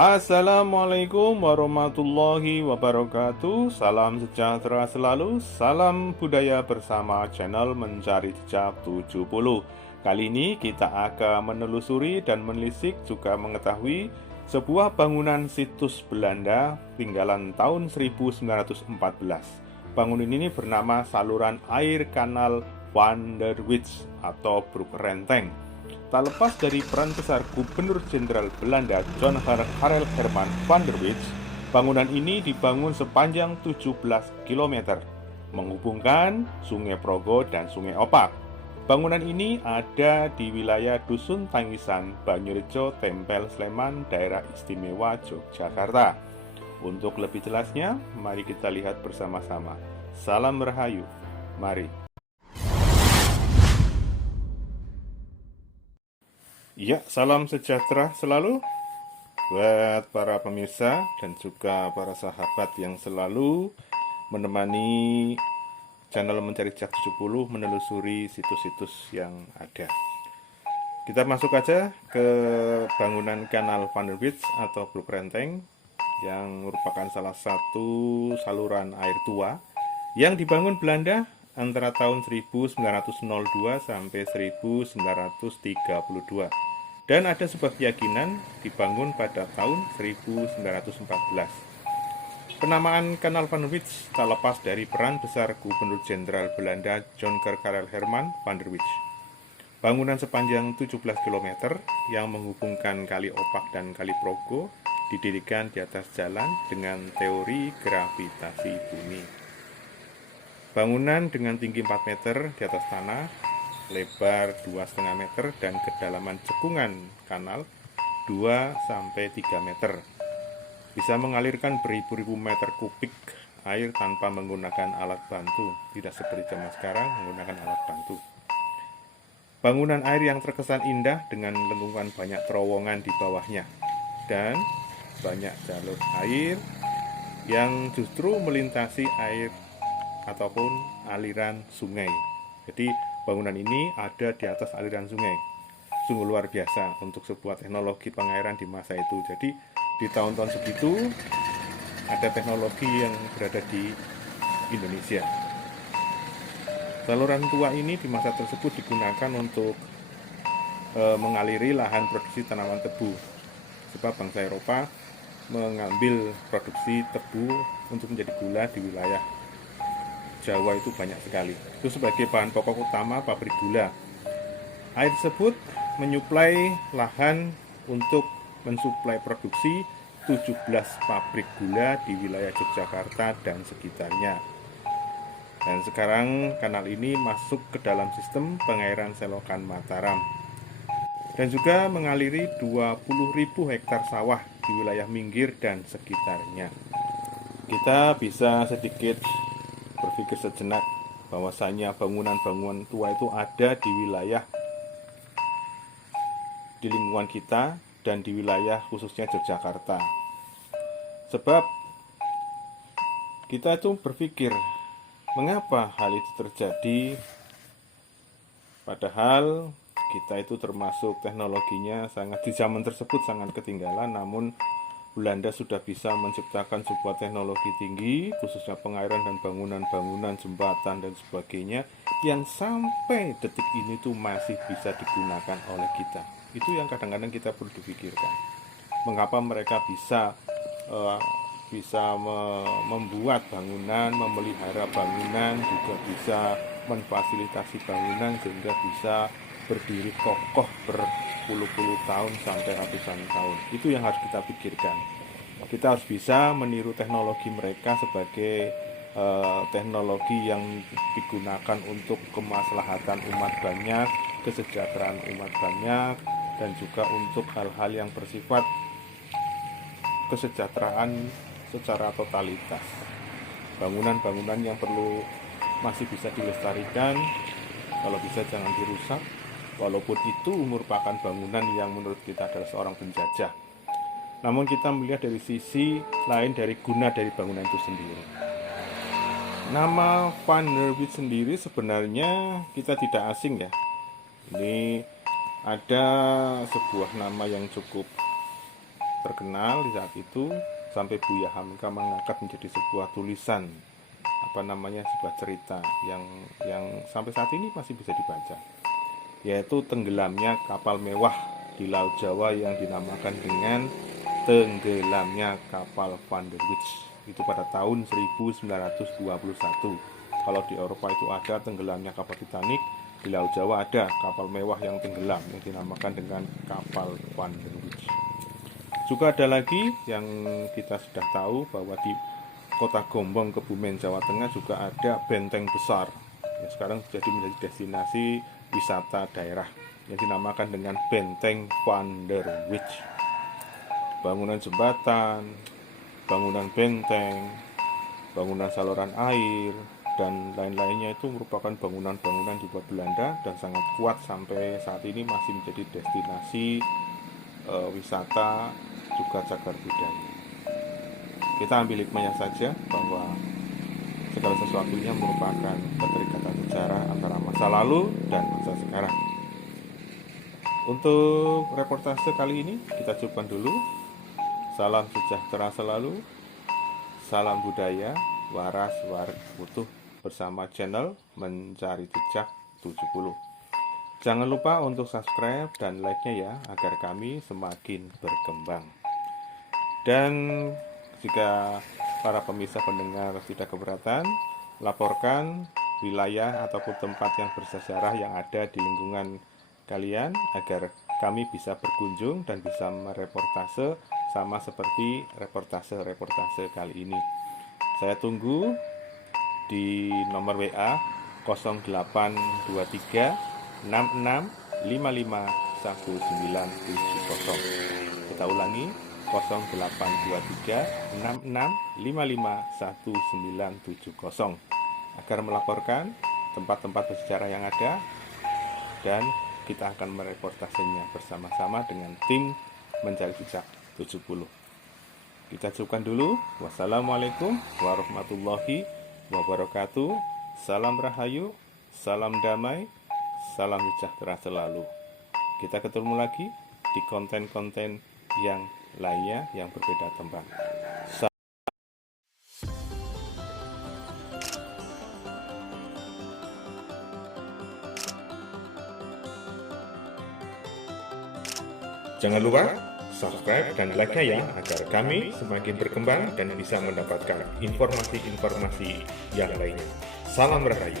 Assalamualaikum warahmatullahi wabarakatuh. Salam sejahtera selalu. Salam budaya bersama channel Mencari Jejak 70. Kali ini kita akan menelusuri dan menelisik juga mengetahui sebuah bangunan situs Belanda tinggalan tahun 1914. Bangunan ini bernama saluran air kanal Van der Wijk atau Broek Renteng. Tak lepas dari peran besar Gubernur Jenderal Belanda John Karel Herman van der Wijk, bangunan ini dibangun sepanjang 17 km, menghubungkan Sungai Progo dan Sungai Opak. Bangunan ini ada di wilayah Dusun Tangisan, Banyorejo, Tempel, Sleman, Daerah Istimewa Yogyakarta. Untuk lebih jelasnya, mari kita lihat bersama-sama. Salam Rahayu, mari. Ya, salam sejahtera selalu buat para pemirsa dan juga para sahabat yang selalu menemani channel Mencari Jejak 70 menelusuri situs-situs yang ada. Kita masuk aja ke bangunan kanal Van der Wijk atau Broek Renteng yang merupakan salah satu saluran air tua yang dibangun Belanda antara tahun 1902 sampai 1932. Dan ada sebuah keyakinan dibangun pada tahun 1914. Penamaan Kanal Van der Wijk tak lepas dari peran besar Gubernur Jenderal Belanda John Karel Herman van der Wijk. Bangunan sepanjang 17 km yang menghubungkan Kali Opak dan Kali Progo didirikan di atas jalan dengan teori gravitasi bumi. Bangunan dengan tinggi 4 meter di atas tanah, lebar 2,5 meter dan kedalaman cekungan kanal 2-3 meter. Bisa mengalirkan beribu-ribu meter kubik air tanpa menggunakan alat bantu, tidak seperti zaman sekarang menggunakan alat bantu. Bangunan air yang terkesan indah dengan lengkungan banyak terowongan di bawahnya dan banyak jalur air yang justru melintasi air ataupun aliran sungai. Jadi bangunan ini ada di atas aliran sungai. Sungguh luar biasa untuk sebuah teknologi pengairan di masa itu. Jadi di tahun-tahun segitu ada teknologi yang berada di Indonesia. Saluran tua ini di masa tersebut digunakan untuk mengaliri lahan produksi tanaman tebu. Sebab bangsa Eropa mengambil produksi tebu untuk menjadi gula di wilayah Jawa itu banyak sekali. Itu sebagai bahan pokok utama pabrik gula. Air tersebut menyuplai lahan untuk mensuplai produksi 17 pabrik gula di wilayah Yogyakarta dan sekitarnya. Dan sekarang kanal ini masuk ke dalam sistem pengairan selokan Mataram. Dan juga mengaliri 20.000 hektar sawah di wilayah Minggir dan sekitarnya. Kita bisa sedikit berpikir sejenak bahwasanya bangunan-bangunan tua itu ada di wilayah di lingkungan kita dan di wilayah khususnya Yogyakarta. Sebab kita itu berpikir mengapa hal itu terjadi, padahal kita itu termasuk teknologinya sangat di zaman tersebut sangat ketinggalan, namun Belanda sudah bisa menciptakan sebuah teknologi tinggi, khususnya pengairan dan bangunan-bangunan, jembatan dan sebagainya, yang sampai detik ini tuh masih bisa digunakan oleh kita. Itu yang kadang-kadang kita perlu dipikirkan. Mengapa mereka bisa membuat bangunan, memelihara bangunan, juga bisa memfasilitasi bangunan sehingga bisa berdiri kokoh berpuluh-puluh tahun sampai ratusan tahun. Itu yang harus kita pikirkan. Kita harus bisa meniru teknologi mereka sebagai teknologi yang digunakan untuk kemaslahatan umat banyak, kesejahteraan umat banyak, dan juga untuk hal-hal yang bersifat kesejahteraan secara totalitas. Bangunan-bangunan yang perlu masih bisa dilestarikan, kalau bisa jangan dirusak, walaupun itu merupakan bangunan yang menurut kita adalah seorang penjajah. Namun kita melihat dari sisi lain dari guna dari bangunan itu sendiri. Nama Van der Wijk sendiri sebenarnya kita tidak asing ya. Ini ada sebuah nama yang cukup terkenal di saat itu, sampai Buya Hamka mengangkat menjadi sebuah tulisan, sebuah cerita yang sampai saat ini masih bisa dibaca, yaitu tenggelamnya kapal mewah di Laut Jawa yang dinamakan dengan tenggelamnya kapal Van der Witch. Itu pada tahun 1921. Kalau di Eropa itu ada tenggelamnya kapal Titanic, di Laut Jawa ada kapal mewah yang tenggelam yang dinamakan dengan kapal Van der Witch. Juga ada lagi yang kita sudah tahu bahwa di Kota Gombong, Kebumen, Jawa Tengah juga ada benteng besar yang sekarang jadi menjadi destinasi wisata daerah yang dinamakan dengan Benteng Van der Witch. Bangunan jembatan, bangunan benteng, bangunan saluran air, dan lain-lainnya itu merupakan bangunan-bangunan dibuat Belanda dan sangat kuat sampai saat ini masih menjadi destinasi wisata juga cagar budaya. Kita ambil hikmahnya saja bahwa segala sesuatunya merupakan keterikatan sejarah antara masa lalu dan masa sekarang. Untuk reportase kali ini kita cukupkan dulu. Salam sejahtera selalu, salam budaya, waras waris utuh bersama channel Mencari Jejak 70. Jangan lupa untuk subscribe dan like-nya ya, agar kami semakin berkembang. Dan jika para pemirsa pendengar tidak keberatan, laporkan wilayah ataupun tempat yang bersejarah yang ada di lingkungan kalian agar kami bisa berkunjung dan bisa mereportase sama seperti reportase kali ini. Saya tunggu di nomor WA 0823 66 55 1970. Kita ulangi 0823 66 55 1970 agar melaporkan tempat-tempat bersejarah yang ada, dan kita akan mereportasenya bersama-sama dengan tim Mencari Jejak 70. Kita cukupkan dulu. Wassalamualaikum warahmatullahi wabarakatuh. Salam rahayu, salam damai, salam sejahtera selalu. Kita ketemu lagi di konten-konten yang lainnya yang berbeda tempat. Jangan lupa subscribe dan like-nya ya, agar kami semakin berkembang dan bisa mendapatkan informasi-informasi yang lainnya. Salam rahayu.